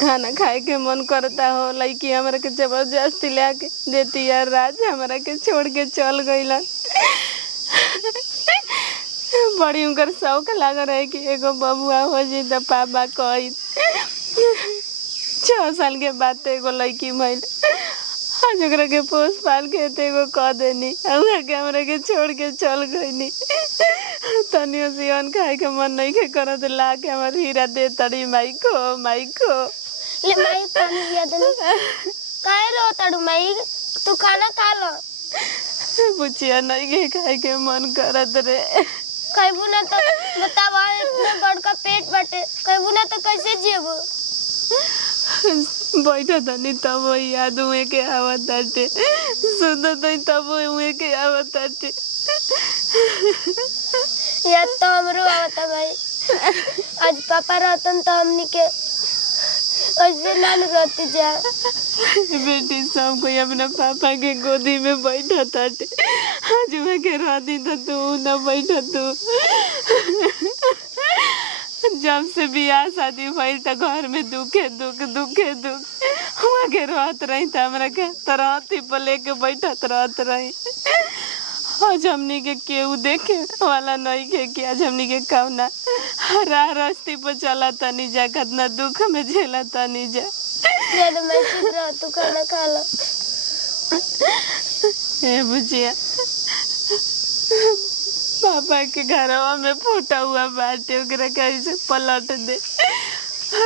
खाना खाए के मन करता हो लड़की हमरा के जबरदस्ती लाके देती यार राज हमरा के छोड़ के चल गईलन। बड़ी उनकर शौक लाग रहे कि एगो बबुआ हो जी तो पापा कही 6 साल के बाद तो एगो लड़की भइल। आज ओकरा के पोस पाल के एगो कह देनी के हमरा के छोड़ के चल गईनी। तनियो सियन खाए के मन नहीं के करत ला के हमर हीरा दे तड़ी माई को ले माई पानी दिया दे काहे रो तड़ू माई तू खाना खा लो। बुचिया नहीं के खाए के मन करत रे। कहबू ना तो बतावा इतना बड़का पेट बाटे कहबू ना तो कैसे जीबू। बैठो तनी तब याद हुए के आवत आटे सुनो तो तब हुए के आवत आटे याद तो हमरो आवता भाई। आज पापा रहतन तो हमनी के ऐसे ना रहती जा। बेटी सब कोई अपने पापा के गोदी में बैठा ताटे आज मैं के रहती तो तू ना बैठा तू। जब से बियाह शादी भइल त घर में दुखे दुख हुआ के रहत रही त हमरा के तरहती पर लेके बैठत रहत रही। आज हमनी के केहू देखे वाला नहीं के कि आज हमनी के कौना राह रास्ते पर चला तनी जा कितना दुख में झेला तनी जा। मैं चुप रह तू खाना खा लो। ए बुचिया पापा के घरवा में फूटा हुआ बाटे ओकरा कैसे पलट दे।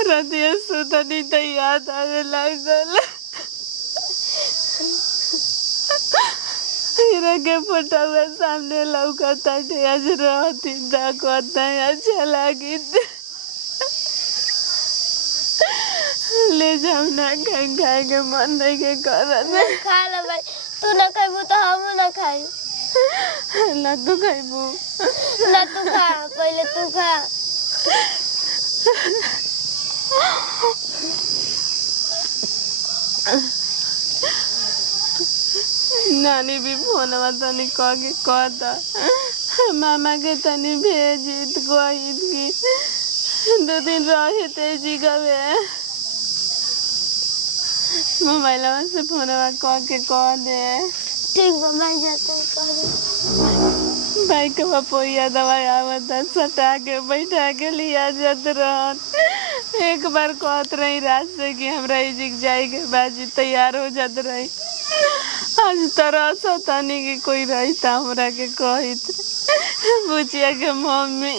रतिया सुतनी तो याद आवे लागल। हीरा के फूटा हुआ सामने लौकता आज रहती देखता अच्छा लागी ले जाओ ना खाए के मन नहीं के करत। खा लो भाई तू ना खाइबू तो हम ना खाई। ना तू खाइबू ना तू खा पहले तू खा। नानी भी फोनवा तनी कह के कहता मामा के तनी भेजित कहित की 2 दिन रहे ते जी गवे मोबाइलवा से फोनवा कह के कह दे। ठीक बा मैं जाता हूं। भाई के पपोया दवाई आवता सटा के बैठा के लिया जात रहत। एक बार कहत रही रात से कि हमरा इजिक जाए के बाजी तैयार हो जात रही। आज तरह सतानी की कोई रही था हमरा के कहित बुचिया के मम्मी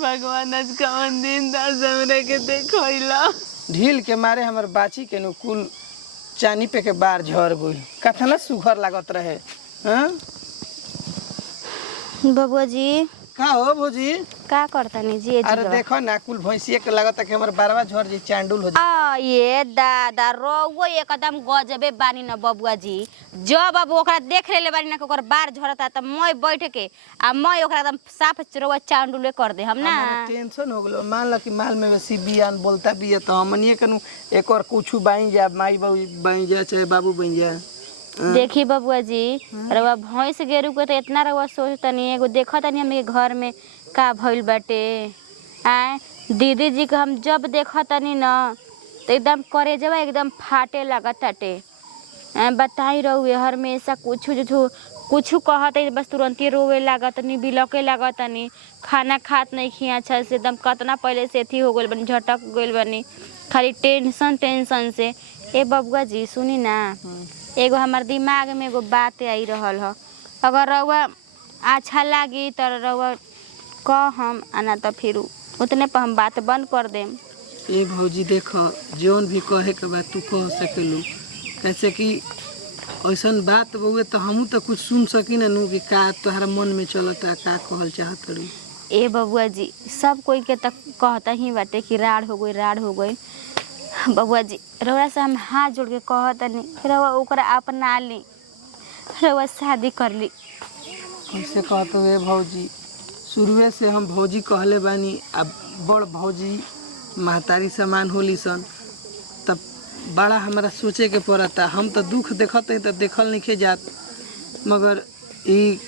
भगवान आज कौन दिन दस हमरा के देखैला। ढील के मारे हमर बाची के नुकुल चानी पे के बार झड़ गई कतना सुघर लागत रहे। हाँ बबुआ जी का हो भौजी का करता नहीं जी। अरे देखो ना कुल भैंसिया के लागत कि हमर बारवा झड़ जी चांडुल हो आ ये दादा रोगो एकदम गजबे बानी न बबुआ जी। जब अब ओकरा देख लेले बानी न ओकर बार झड़ता त मैं बैठ के आ मैं ओकरा एकदम साफ चरवा चांडुले कर दे हम ना। टेंशन हो गेलो मान ल कि माल में वैसी बियान बोलता बिया त हमनिए कनु एक और कुछु बाई जा माई बाबू बाई जा चाहे बाबू बन जा। देखी बबुआ जी रवा भैंस गेरू के तो इतना रवा सोचतनी एगो देखतनी हम के घर में का भइल बाटे। आ दीदी जी के हम जब देखतनी न तो एकदम करेजवा एकदम फाटे लागताटे। बताई रहुए हमेशा कुछ कहते बस तुरंत ही रोवे लागतनी बिलके लागतनी खाना खात नहीं खिया अच्छा से एकदम कतना पहले से थी हो गइल बनी झटक गइल बनी खाली टेंशन से। ए बबुआ जी सुनी ना एगो हमार दिमाग में एगो बात आई रहल ह अगर रउआ अच्छा लागी तो रउआ कह हम आना तो फिर उतने पर हम बात बंद कर देम। ए भौजी देखो जौन भी कहे के बात तू कह सकेलू कैसे कि ऐसन बात बउए तो हमू तो कुछ सुन सकी ना नु कि का तोहरा मन में चलता का कहल चाहत रही। ए बबुआ जी सब कोई के तक कहता ही बाटे कि राड़ हो गई। बबुआ जी रउआ से हम हाथ जोड़ के कहतनी रउआ ओकरा अपना ली रउआ शादी कर ली। कैसे कहते हुए भौजी शुरुए से हम भौजी कहले बानी अब बड़ भौजी महतारी समान होली सन तब बड़ा हमारा सोचे के पड़ता। हम तो दुख देखते हैं तो देखल नहीं जात मगर ई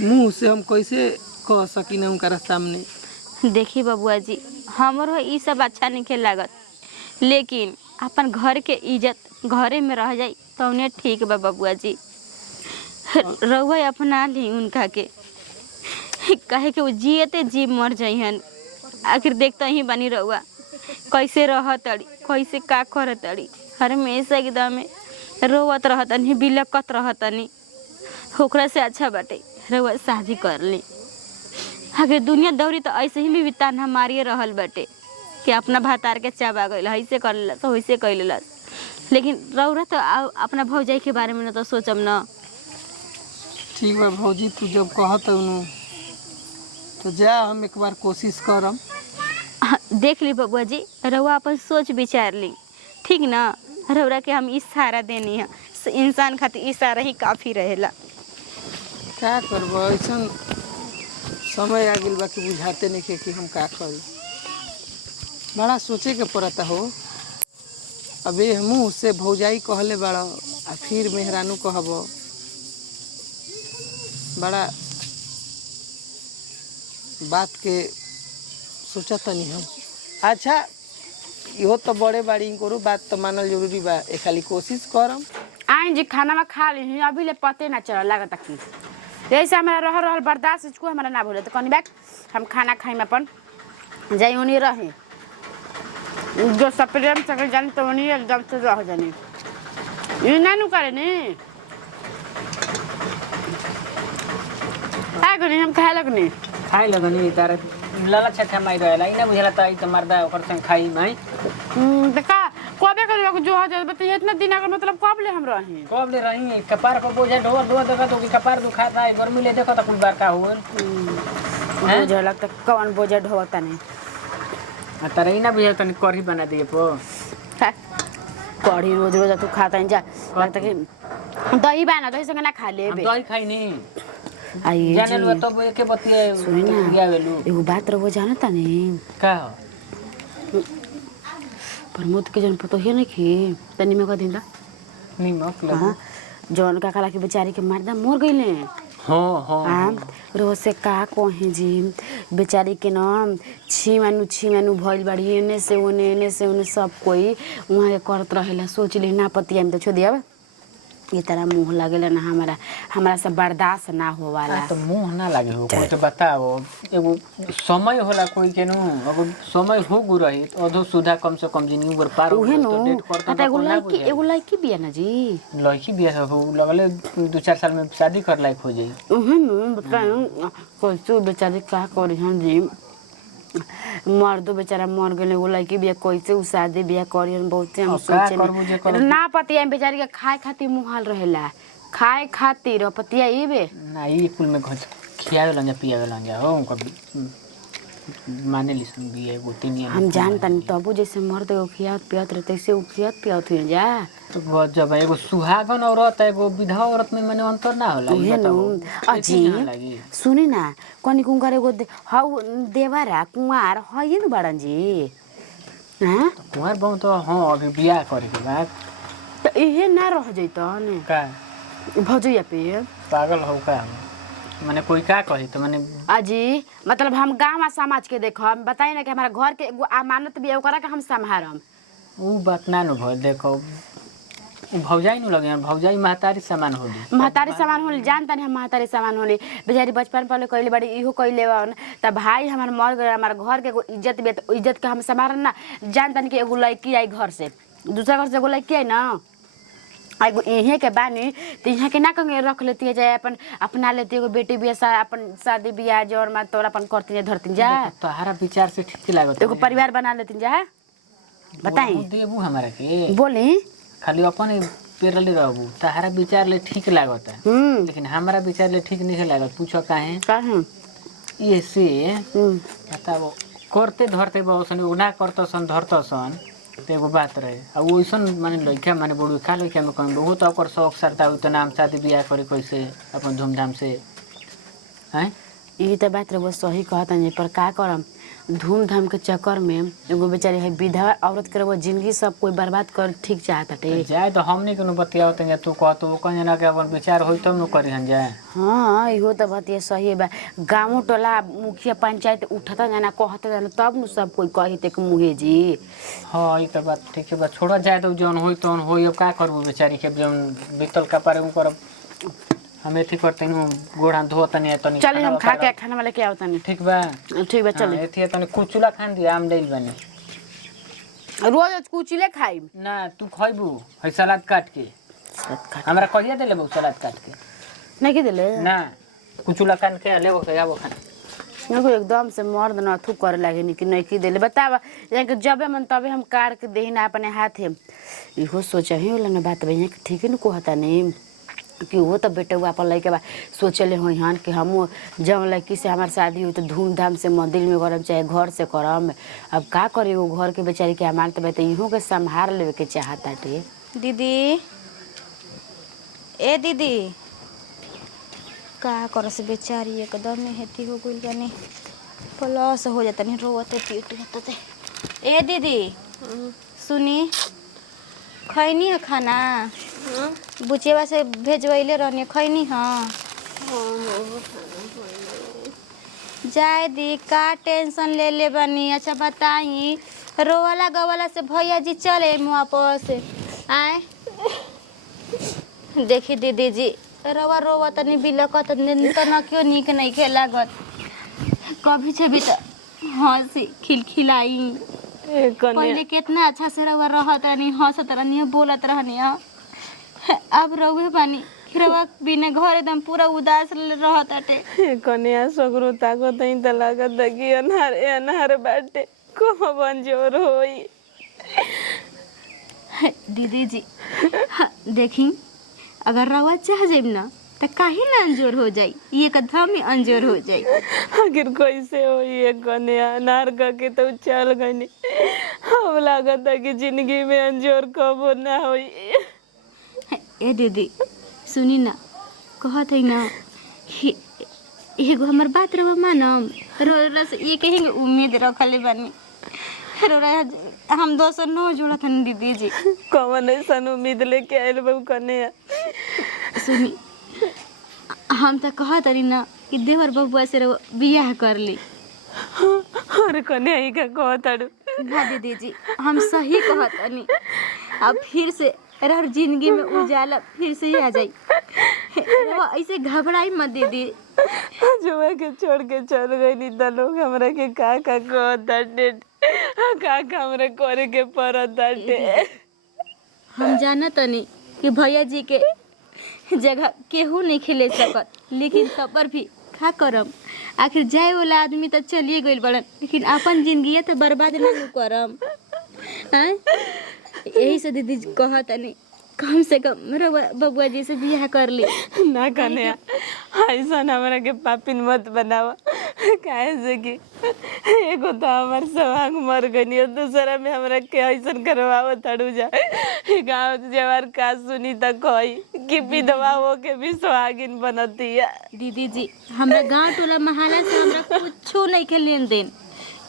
मुँह से हम कैसे कह सकी ना उनका सामने। देखी बबुआ जी हमरो ई सब अच्छा नहीं लागत लेकिन अपन घर के इज्जत घरे में रह जाई तो उन्हें ठीक बा बबुआ जी। रउआ अपना ली उनका के, कहे के वो जियते जी मर जाइहन। आखिर देखता ही बनी रउआ कैसे रह तड़ी, कैसे का कर तड़ी, हमेशा एकदम रोवत रहतनी, बिलकत रहतनी। ओकरा से अच्छा बाटे रउआ शादी कर ली। आगे दुनिया दौड़ी तो ऐसे ही भी ताना मारिए रहल बाटे कि अपना भातार के चाबा गइल, ऐसे कर लेलस वैसे कर लेलस। लेकिन रउरा तो अपना भौजाई के बारे में न तो सोचम न। ठीक बा भौजी, तू जब कहत नु तो जा, हम एक बार कोशिश करम। देख ली बबुआ जी, रउआ अपन सोच विचार ली, ठीक ना। रउरा के हम इशारा देनी है, इंसान खातिर इशारा ही काफ़ी रहेला। क्या करब, ऐसा समय आ गइल बा कि बुझाते नहीं कि हम का करी। बड़ा सोचे के पड़ता हो। अबे हमू से भौजाई कहले बड़ा आ फिर मेहरानू कहब, बड़ा बात के सोचा तनी हम। अच्छा इहो तो बड़े बाड़ी करू, बात तो मानल जरूरी बा, ए खाली कोशिश करम। आई जी खाना में खा ली, अभी ले पते ना चल लागत कि जैसे हमारा रह बर्दाश्त इसको हमारा ना भूले। तो कनी बैग हम खाना खाई में अपन जाई उन्हीं रही, जो सप्रेम सके जानी तो उन्हीं एकदम से रह जानी। ये ना नु करे नी आ गनी हम खाए लगनी खाई लगनी तार लाला छठा माई रहेला इना बुझला त ई त मर्दा ओकर संग खाई माई। देखा कबे करे जो हो जाए बता इतना दिन अगर मतलब कब ले हम रही कब ले रही कपार पर बोझा ढो दो देखा तो कि कपार दुखाता है, गर्मी ले देखो त कुल बार का होल बोझा लगता कौन बोझा ढोता नहीं। आ तार इना बुझला तनी कढ़ी बना दिए पो कढ़ी रोज रोज तू खाता जा, लगता कि दही बना दही संग ना खा ले हम दही खाई नी आई जाने लो तो एके बतिया दिया वेलू एगो बात रहो जानता नहीं का हो प्रमोद के जन पतो है नहीं कि तनी में का दिन नी मक लग हां जौन का कला के बेचारी के मर्दा मर गइले। हां हां रोज से का कहे जी बेचारी के नाम छी मानू भइल बाड़ी, एने से ओने सब कोई वहां के करत रहेला। सोच ली ना पतिया में तो छो दिया ये तरह मुंह लगेला ना हमारा सब बर्दाश्त ना होवाला। तो मुंह ना लागे हो कोई तो बताओ, एगो समय होला कोई के नु अगर समय हो गु रही अधो सुधा कम से कम जिनी ऊपर पार उहे नो तो डेट करते त एगो लड़की बिया ना जी, लड़की बिया हो लगले 2-4 साल में शादी कर लायक हो जाई। उहे नो बताओ कोई बेचारी का करी हम जी, मर्दो बेचारा मर गए, वो लड़की बिया कैसे उ शादी बिया करी हम बहुते हम सोचे ना पतिया बेचारी के खाए खातिर मुहाल रहेला, खाए खातिर पतिया ई बे ना ई कुल में घच खियावे लंजा पियावे लंजा हो कभी माने लिसन बिया एगो तीन हम जानता नहीं तबो जैसे मर्द को खियात पियात रहे तैसे उ खियात पियात हो जा। तो जब एगो सुहागन औरत एगो विधवा औरत में माने अंतर ना होला ई बताओ। अजी सुनी ना कनी कुंकर एगो हाउ देवरा कुंवार हई न बड़न जी हां कुंवार बहु तो हां अभी बियाह करे के बाद त इहे ना रह जइतन का भौजैया पे पागल हो का माने कोई का कही तो माने अजी मतलब हम गांव समाज के देखम बताई ना कि हमारा घर के एगो अमानत भी ओकरा के हम संभारम। उ बात ना न भ देखो भौजाई न लगे भौजाई महतारी सामान होली महतारी सामान होली जानता नहीं हम महतारी सामान होली बेचारी बचपन पहले कइले बड़ी इहो कइले त भाई हमार मर गए, हमार घर के एगो इज्जत भी तो इज्जत के हम संभारन ना। जानता नहीं कि एगो लड़की आई घर से दूसरा घर से एगो लड़की आई ना एगो इहे के बानी तो यहाँ के ना कंगे रख लेती है जाए अपन अपना लेती है बेटी बिया अपन शादी बियाह जोर में तोरा अपन करती है धरती जा तोहरा विचार से ठीक लागत एगो परिवार बना लेती जा। बताई देबू हमरा के बोली खाली अपन पेरले रहबू तोहरा विचार ले ठीक लागत लेकिन हमरा विचार ले ठीक नहीं लागत। पूछो काहे ये से बताओ करते धरते बसन ना करतसन धरतसन तो एगो बात रहे आ वैसन माने लड़का माने बड़ू का लड़का में कम बहुत ओकर शौक सरता हो तो नाम शादी बियाह करे कैसे अपन धूमधाम से हैं ई त बात रहो सही कहता नहीं पर का करम धूमधाम के चक्कर में एगो बेचारी है विधवा औरत के वो जिंदगी सब कोई बर्बाद कर ठीक चाहताटे। जाए तो हमने के बतियावत हैं तू कह तो कहीं जना के अपन विचार होई तब न करी हन जाए। हाँ इहो तो बात ये सही बा। गाँव टोला मुखिया पंचायत उठता जाना कहता जाना तब न सब कोई कही ते मुहे जी। हाँ ये तो बात ठीक है, बस छोड़ा जाए तो जौन होई तौन होई। अब का करबू बेचारी के जौन बीतल का पारे ऊपर हम एथी करते नु गोड़ हाथ धोत नहीं तो चले हम खा के खाना वाले के आवता नहीं। ठीक बा चले एथी तो कुचुला खान दिया आम देल बनी रोज कुचिले खाई ना तू खइबू है सलाद काट के हमरा कहिया देले बऊ सलाद काट के नहीं के देले ना कुचुला कान के लेबो के आबो खाना नको एकदम से मर्द न थू करे लागे नी कि नहीं की देले बतावा कि जबे मन तबे हम कार के देही ना अपने हाथे इहो सोचही होला ना बात भैया कि ठीक न कहता नहीं कि वो तो बेटे हुआ अपन लड़के बा सोचले हो हन कि हम जब लड़की से हमार शादी हुई तो धूमधाम से मंदिर में करम चाहे घर से करम। अब का करे वो घर के बेचारी के हमार तो इहो के संभार लेवे के चाहताटे। दीदी ए दीदी का कर से बेचारी एकदम में हेती हो गइल बानी प्लस हो जाता नहीं रोते पीटते। ए दीदी सुनी खैनी है खाना बुचिया से भेजवैले रहनी खैनी हाँ जाए दी का टेंशन ले बनी। अच्छा बताई रोवाला गवाला से भैया जी चले वापस आए देखी दीदी जी रवा रोवा तनी बिलकत तो न क्यों निक नहीं के लागत कभी छबी तो हंसी खिलखिलाई पहले कितना अच्छा से रवा रहत रहनी हंसत रहनी बोलत रहनी अब रउए बानी रवा बिना घर एकदम पूरा उदास रहत अटे कन्या सगरो ताकत ही त लागत कि अनहार बाटे को बंजोर होई। दीदी जी देखी अगर रवा चाह जाइब ना तो काहे ना अंजोर हो जाई एकदम ही अंजोर हो जाई। आखिर कैसे होई कन्या अनहार के तो चल गई अब लागत कि जिंदगी में अंजोर कबो ना होई। ए दीदी सुनी ना कहत है ना एगो हमर बात रवा मानम रो से ये कहेंगे उम्मीद रखले बानी हम दोसर न जोड़त हन दीदी जी कौन ऐसा उम्मीद लेके आयल बहू कन्या। सुनी हम तो कहत रही ना कि देवर बबुआ से बियाह कर ली। अरे कन्या ही का कहत अड़ू हाँ दीदी जी हम सही कहत नहीं अब फिर से रह जिंदगी में उजाला फिर से ही आ जाई ऐसे घबराई मत दीदी। जुआ के छोड़ के चल गई तो लोग हमरा के का कहताटे का हमरा करे के पड़ताटे। हम जानत नहीं कि भैया जी के जगह केहू नहीं खेले सकत लेकिन तब पर भी का करम आखिर जाए वाला आदमी तो चलिए गइल बड़न लेकिन अपन जिंदगी तो बर्बाद नहीं करम। यही से दीदी कहत नहीं कम से कम मेरा बबुआ जी से बियाह कर ली ना कन्या ऐसा हमरा के पापिन मत बनावा काहे से कि एगो तो हमार सवांग मर गनी और दूसरा में हमरा के ऐसा करवाव तड़ू जा गाँव जवार का सुनी तक कही कि विधवा हो के भी सुहागिन बनती है। दीदी जी हमरा गांव टोला मोहल्ला से हमरा कुछो नहीं के लेन देन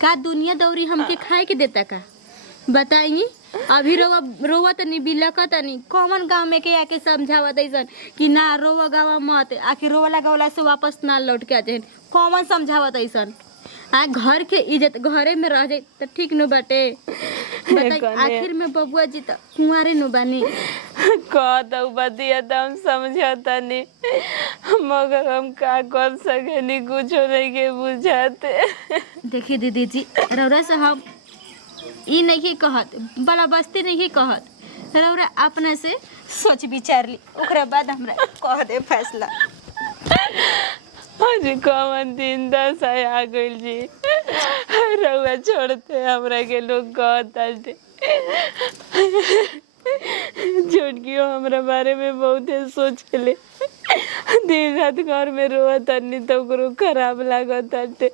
का दुनिया दौरी हमके खाए के देता का बताइए। अभी रोवा तनी बिलकत तनी कौन गाँव में के आके समझावत ऐसन कि ना रोवा गावा मत आखिर रोवाला गवला से वापस ना लौट के आ जाए कौन समझावत ऐसन घर के इज्जत घरे में रह जाए तो ठीक न बाटे। आखिर में बबुआ जी तो कुंवारे न बानी कहता बतिया तो हम समझता नहीं मगर हम का कर सके नहीं कुछ नहीं के बुझाते। देखिए दीदी जी रौरा से हम ई नहीं कहत बला बस्ती नहीं कहत रौरा अपने से सोच विचार ली ओकरा बाद हमरा कह दे फैसला। आज कौन दिन दशा आ गइल जी रउआ छोड़ते हमरा के लोग कहताटे छोटकियो हमरा बारे में बहुते सोचले दिन रात घर में रोतानी तो ओकरो खराब लागताटे।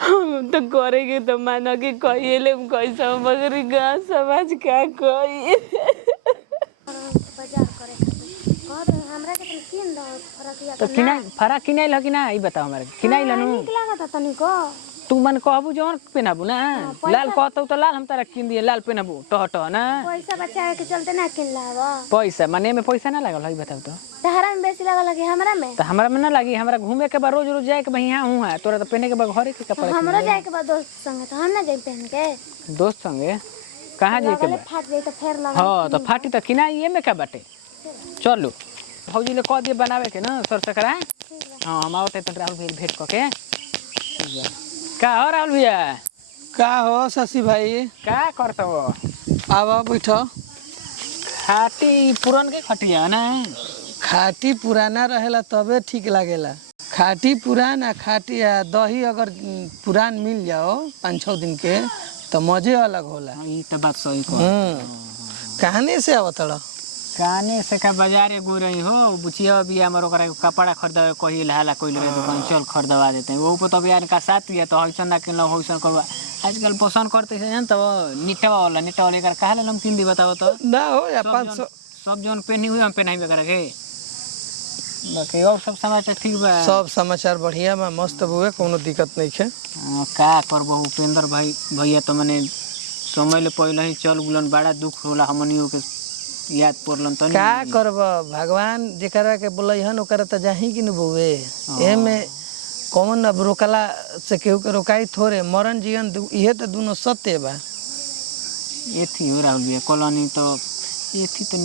हम तो करेंगे तो माना कि कहिए कैसा मगर गाँव समाज क्या कही तो किना फरा किनाइल हो कि ना ई बताओ हमरा किनाइल नु लागत तनिको तू मन कहबू जौन पहनाबू ना लाल कहतौ तो लाल हम तारा किन दिए लाल पहनाबू टह टह ना पैसा बचावे के चलते ना किन लावा पैसा माने में पैसा ना लागल है बताओ तो तहरा में बेसी लागल लगे हमरा में तो हमरा में ना लगी हमरा घूमे के बाद रोज रोज जाए के बहिया हूं है तोरा तो पहने के बाद घरे के कपड़ा हमरा जाए के बाद दोस्त संगे तो हम ना जाए पहन के दोस्त संगे कहां जाए के बा फाट जाए तो फेर लगा हां तो फाटी तो किना ये में का बाटे चलो भौजी ले कह दिए बनावे के ना सर सकरा हां हम आवते त राहुल भैया भेंट क के का हो राहुल भैया का हो शशि भाई का करत हो आवा बैठो खाटी पुरन के खटिया ना खाटी पुराना रहेला तबे ठीक लागेला खाटी पुराना खाटी दही अगर पुरान मिल जाओ 5-6 दिन के तो मजे अलग होला ई त बात सही कह कहानी से आवत रहा काने से का बाजारे गो रही हो बुचिया भी हमर ओकरा कपड़ा खरीदे कही लहाला कोइल रे दुकान चल खरीदवा देते हैं वो तो यार का साथ है तो हइसन ना किन हइसन करवा आजकल पसंद करते हैं जान तो निटवा वाला कर काहे हम किन दी बताओ तो ना हो या 500 सब जोन पहनी हुई हम पहनाई में करे बाकी और सब समाचार ठीक बा सब समाचार बढ़िया बा मस्त बुए कोनो दिक्कत नहीं है का करबो उपेंद्र भाई भैया तो माने समय ले पहले ही चल गुलन बड़ा दुख होला हमनियो के याद पड़लन त का करब भगवान जेकरा के बोलैहन ओकरा त जाही कि न बुए एमे कौन अब रोकला से केहू के रोकाई थोड़े मरण जीवन इहे त दोनों सत्य बा एथी हो राहुल भैया कॉलोनी तो एथी तो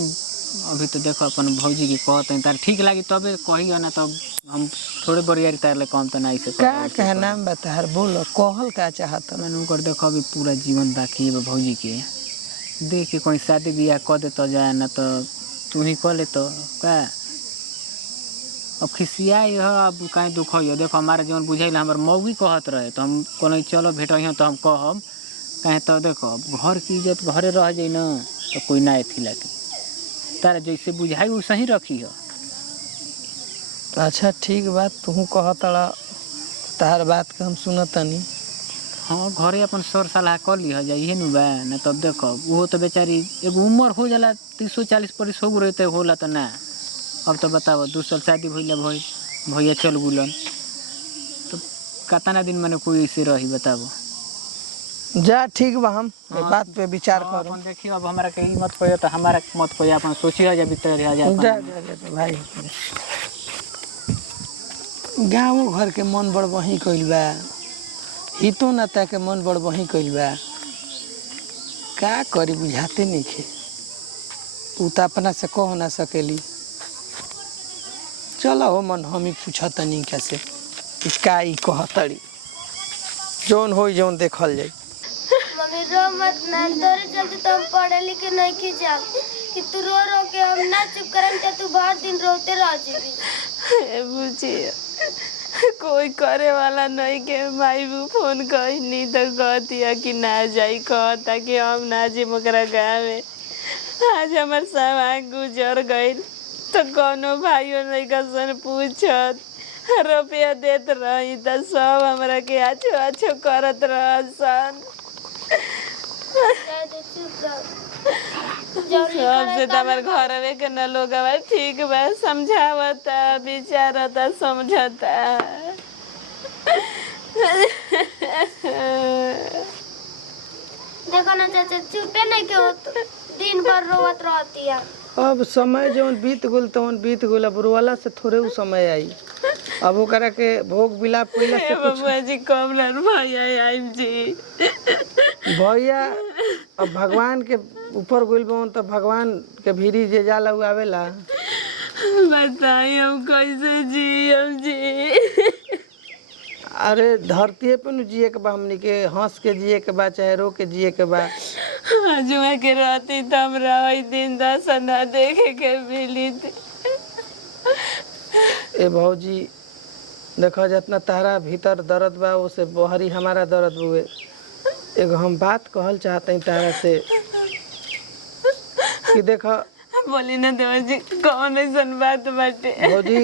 अभी तो देखो अपन भौजी की कहते तार ठीक लागी तबे कहियो ना तब हम थोड़े बरियारी तार ले कम त नहीं से का नाम बता हर बोल कहल का चाहत मैंने उनकर देखो अभी पूरा जीवन बाकी है भौजी के देख के कोई शादी ब्याह कर दे तो जाए ना तो तू ही कर ले तो का अब खिसिया अब कहीं दुख हो देखो हमारे जीवन बुझाइल हमारे मौगी कहत रहे तो हम कहल चलो भेट तो हम कहब कहें तो देखो घर की इज्जत घरे रह जाए ना तो कोई ना एथी लगे तारा जैसे बुझाई वैसे ही रखी हो अच्छा ठीक बात तू कहत तार बात के हम सुनतनी हाँ घरे अपन सर सलाह कर ली जाइए नु बा ना तब देखो वो तो बेचारी एगो उम्र हो जाला 30-40 बरिस हो रहते होला तो ना अब तो बताओ 2 साल शादी भइला भैया चल गुलन तो कतना दिन मैंने कोई से रही बताओ जा ठीक बा हम बात पे विचार करो अपन देखियो अब हमरा के मत कोई तो हमारा मत कोई अपन सोचियो जा भीतर रह जा जा भाई गाँव घर के मन बड़ वही कइल बा हितो नाता के मन बड़ वही कइल बा का करी बुझाते नहीं खे तू तो अपना से कह ना सकेली चलो हो मन हम ही पूछतनी कैसे का ई कहतड़ी जौन हो जौन देखल जाई मम्मी रो मत ना तोरे चलते तो हम पढ़े लिखे नहीं की जा कि तू रो रो के हम ना चुप करम तो तू भर दिन रोते रह जीबी बुझिए कोई करे वाला नहीं के माई बू फोन कहनी तो कहतिया कि ना जाई कहता कि हम ना जी मकरा गाँव में आज हमार सामान गुजर गइल तो कोनो भाइयों नहीं कसन पूछत रुपया देत रही तो सब हमरा के आछो आछो करत रहसन सबसे तो हमारे घर में के न लोग ठीक बा समझावता विचारता समझता देखो ना चाचा चुपे नहीं के होत दिन भर रोवत रहती है अब समय जौन बीत गेल तौन बीत गेल अब रोवाला से थोड़े उ समय आई अब ओकरा के भोग विलाप कइला से कुछ बबुआ जी कमलन भैया आइम जी भैया अब भगवान के ऊपर गइल बन तो भगवान के भीरी जे जाला उ आवेला बताई हम कैसे जियम जी अरे धरती पे नु जिए के बा हमनी के हंस के जिए के बा चाहे रो के जिए के बा जुआ के रहती तो हमरा वही दिन दर्शन देखे के मिली थी ए भौजी देखो जितना तारा भीतर दर्द बा उसे बहरी हमारा दर्द हुए एगो हम बात कहल चाहते हैं तारा से कि देखो बोली ना देवर जी कौन ऐसन बात बाटे भौजी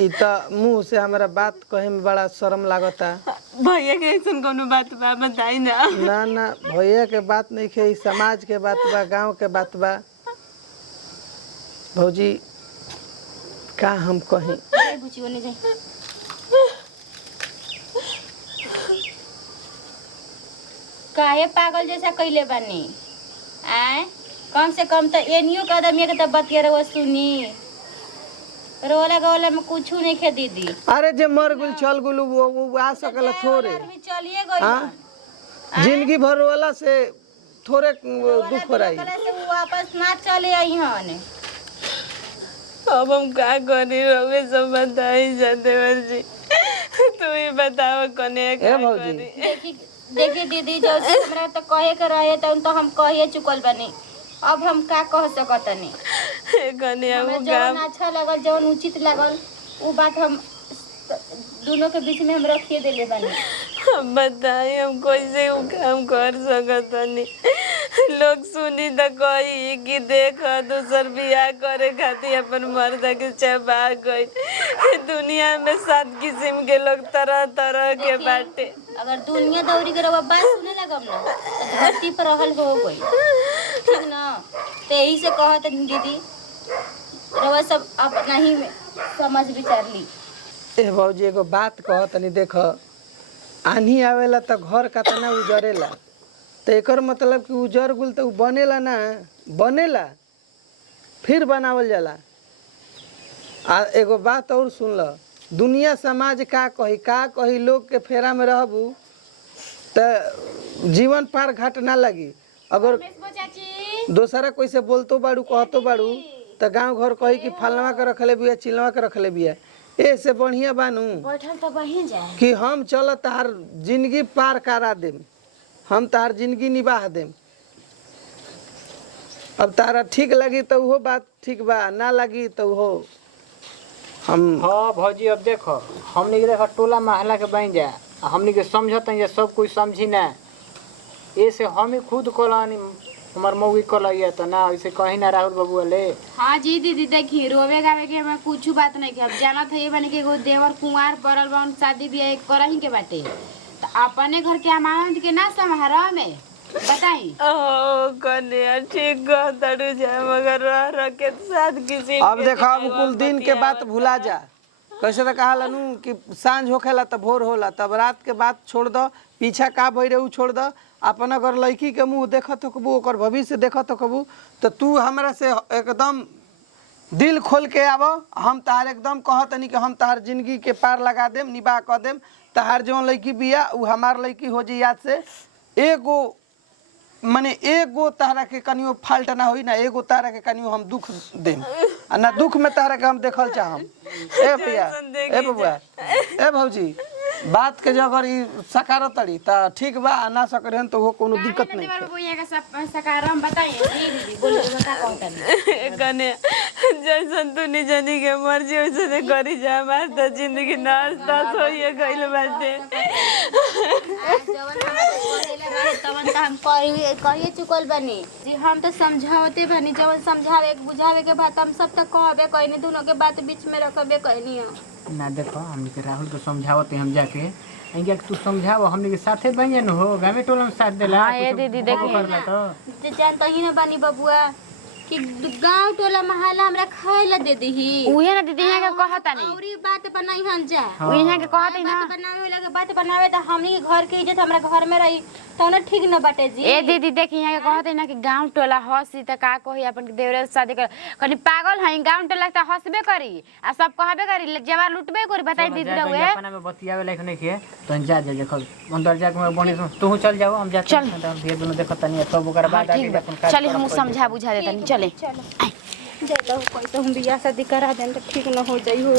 इ त मुंह से हमारा बात कहे में बड़ा शर्म लागता भैया के ऐसन कोनो बात बा बताई ना ना ना भैया के बात नहीं खे समाज के बात बा गांव के बात बा भौजी का हम कहें काहे पागल जैसा कइले बानी आए कम से कम तो एनियो का आदमी के तो बतिया रहो सुनी रोला गोला में कुछ नहीं खे दीदी अरे जे मर गुल चल गुल वो आ सकला थोड़े आदमी चलिए गई हाँ? जिंदगी भर वाला से थोड़े दुख हो रही से वो वापस ना चले आई हन अब हम का करी रहुए सब बताई जादेवर जी तू ही बताओ कने का भौजी। करी देखी दीदी जब से हमरा तो कहे के रहे तो हम कहिए चुकल बनी अब हम का कह सकतनी कने हमरा हम जवन अच्छा लगल जवन उचित लगल वो बात हम दोनों के बीच में हम रखिए देले बानी हम बताई हम कैसे वो काम कर सकतनी लोग सुनी तो कही कि देख दूसर बियाह करे खातिर अपन मर्द के चबा गई दुनिया में 7 किस्म के लोग तरह तरह के बाटे अगर दुनिया दौरी के रवा बात सुने लगम ना तो धरती पर रहल हो गई ठीक ना तो यही से कहत दीदी रवा सब अपना ही में समझ विचार ली ए भौजी एगो बात कह तनी देख आन्ही आवेला तो घर कतना उजरेला तो एकर मतलब कि उजर गुल तो बनेला ना बनेला फिर बनावल जाला आ एगो बात और सुन ल दुनिया समाज का कही लोग के फेरा में रहबू तो जीवन पार घाट ना लगी अगर दोसरा कोई से बोलतो बाड़ू कहतो बाड़ू तो गांव घर कही कि फलनवा के रखले बिया चिलवा के रखले बिया ऐसे बढ़िया बानू बैठल तो बही जाए कि हम चल तार जिंदगी पार करा देम हम तार जिंदगी निभाह देम अब तारा ठीक लगी तो वो बात ठीक बा ना लगी तो वो हम हाँ भौजी अब देखो हमने के देखो टोला महला के बन जा हमने के समझत ये सब कुछ समझी ना ऐसे हम ही खुद कोलानी हमार मौगी कलैया तो ना ऐसे कहीं ना राहुल बाबू ले हाँ जी दीदी देखी रोवे गावे के हमें कुछ बात नहीं के अब जाना था ये बने के एगो देवर कुंवार पड़ल बा शादी बियाह करही के बाटे तो अपने घर के अमानत के ना संभारा में बताई ओ कन्या ठीक कह तड़ू जा मगर रह के 7 किस्म अब देखो अब कुल दिन के बात भुला जा कैसे तो कहा लनू कि सांझ होखेला तो भोर होला तब रात के बात छोड़ दो पीछा का भई रे उ छोड़ दो अपन अगर लड़की के मुंह देखत होकबू ओकर भविष्य देखत होकबू तो तू हमरा से एकदम दिल खोल के आबो हम तार एकदम कहतनी कि हम तार जिंदगी के पार लगा देम निबाह कर देम तार जो लड़की बिया उ हमार लड़की हो जी याद से एगो माने एगो तारा के कनियो फाल्ट ना होई ना एगो तारा के कनियो हम दुख देम आ ना दुख में तारा के हम देखल चाहम ए भैया ए बबुआ ए भौजी बात के जगर ई सकार तड़ी त ठीक बा ना सकरहन तो वो कोनो दिक्कत नहीं देवर बाबू यहाँ का सकारम बताइए जी दीदी बोलिए बता कहता कने जैसन तू निजनी के मर्जी वैसे करी जा हमार तो जिंदगी नाश तस होइए गइल बाटे तवन तो हम कहिए चुकल बनी जी हम तो समझावते बनी जवन समझावे बुझावे के बात हम सब तो कहबे कहनी दोनों के बात बीच में रखबे कहनी है ना देखो हमने के राहुल को समझावते हम जाके इनके तू समझाओ हमने के साथे बन हो गावे टोला में साथ देला हाँ, ये दीदी देखिए तो जानता ही ना बानी बबुआ कि गांव टोला महला हमरा खाए ला दे दही उहे ना दीदी यहाँ के कहता नहीं औरी बात बनाई हन जा यहाँ के कहता ही ना बात बनावे लगे बात बनावे त हमनी के घर के इज्जत हमरा घर में रही तो ना ठीक न बाटे जी ए दीदी देखी यहाँ के कहते ना कि गांव टोला हंसी त का कही अपन के देवरे से शादी कर कनी पागल है गांव टोला त हंसबे करी आ सब कहबे करी जवान लुटबे करी बताई दीदी रहुए अपना में बतियावे लायक नहीं के तो जा जा देखो अंदर जा के बनी तू चल जाओ हम जा चल ये दोनों देखो तनी तब ओकर बाद आगे अपन का चली हम समझा बुझा देतनी चले चलो जय लो कोई तो हम बियाह शादी करा देन तो ठीक न हो जाई हो